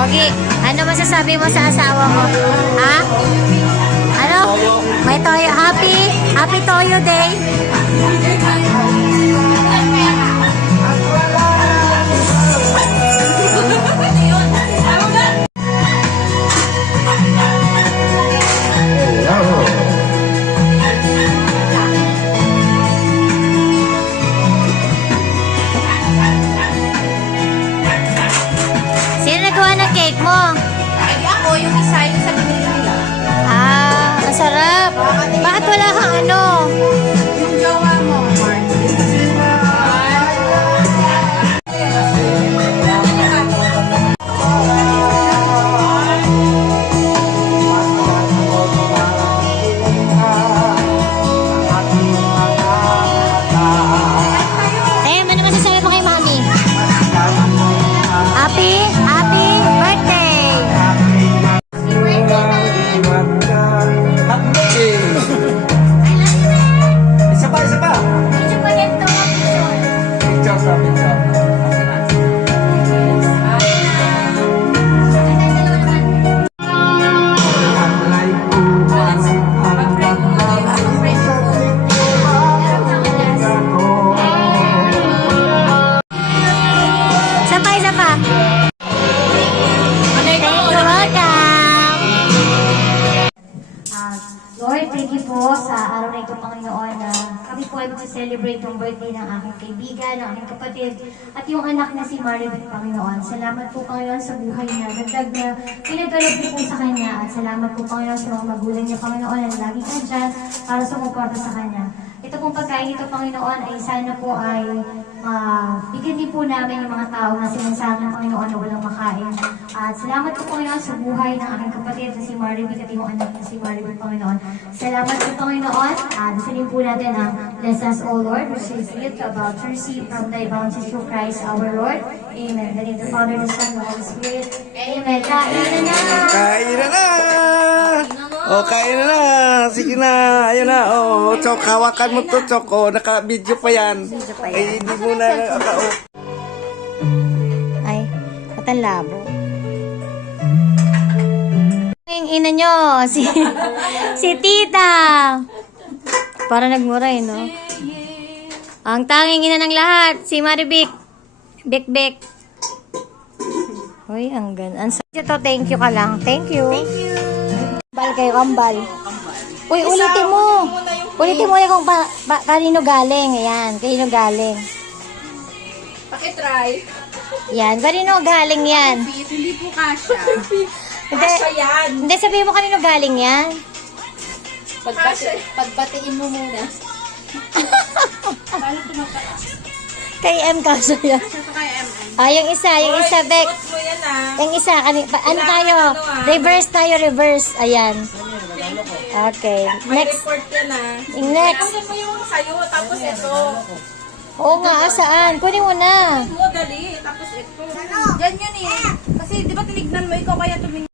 Pogi, ano masasabi mo sa asawa mo? Ha? Ano? May toyo. Happy Toyo Day. Sino nagawa ng cake mo? Ay, ako, yung isa, yung sa binili nila. Ah, ang sarap. Bakit wala kang ano? Yung jowa mo, Mark. Eh, ano masasabi mo kay Mami? Happy birthday! Isa pa. Picture. Isa pa. Thank you, welcome! Lord, thank you po sa araw na ito, Panginoon, na kami po ay mag-celebrate yung birthday ng aking kaibigan, ng aking kapatid, at yung anak na si Maribel, Panginoon. Salamat po, Panginoon, sa buhay niya. Dagdag na pinagkalog niyo po sa kanya. At salamat po, Panginoon, sa mga magulang niya, Panginoon, na lagi ka dyan para sumuporta sa kanya. Ito pong pagkain ito, Panginoon, ay sana po ay bigyan din po namin yung mga tao na sinansahan ng Panginoon na walang makain. At salamat po, Panginoon, sa buhay ng aking kapatid na si Maribel at yung anak na si Maribel, Panginoon. Salamat po, Panginoon. Dasalin po natin ang bless us, O Lord, which is gift about to receive from thy bounty through Christ our Lord. Amen. The name of the Father, the Son, and the Holy Spirit. Amen. Kain na! Kain na! O, kain na! Sige na! Ayun na! O, Chok, hawakan mo to, Chok. O, naka-video pa yan. Ay, hindi mo na Ay, ba't ang labo? Yung ina nyo, si Tita. Para nagmura no? Ang tanging ina ng lahat, si Maribik. Bek. Uy, ang ganda. Ito, thank you ka lang. Thank you. Kambal kayo, kambal. Uy, ulitin mo. Ulitin mo yung kanino galing. Ayan, kanino galing. Pakitry. Yan, kanino galing yan? Hindi po kasha. Hindi, yan. hindi sabihin mo kanino galing yan. Pagbatiin mo muna. Paano ito magkakaas? Kay M kaso yan. Ito kay MM. Yung isa, Beck. Suot mo yan ah. Yung isa, ano tayo? Reverse. Ayan. Okay. May Next. report yan ah. Yung next. Kailangan mo yung sayo, tapos ito. Oo nga, saan? Kunin mo na. Mo, dali. Tapos ito. Yan yun eh. Kasi di ba tinignan mo ikaw kaya tumingin.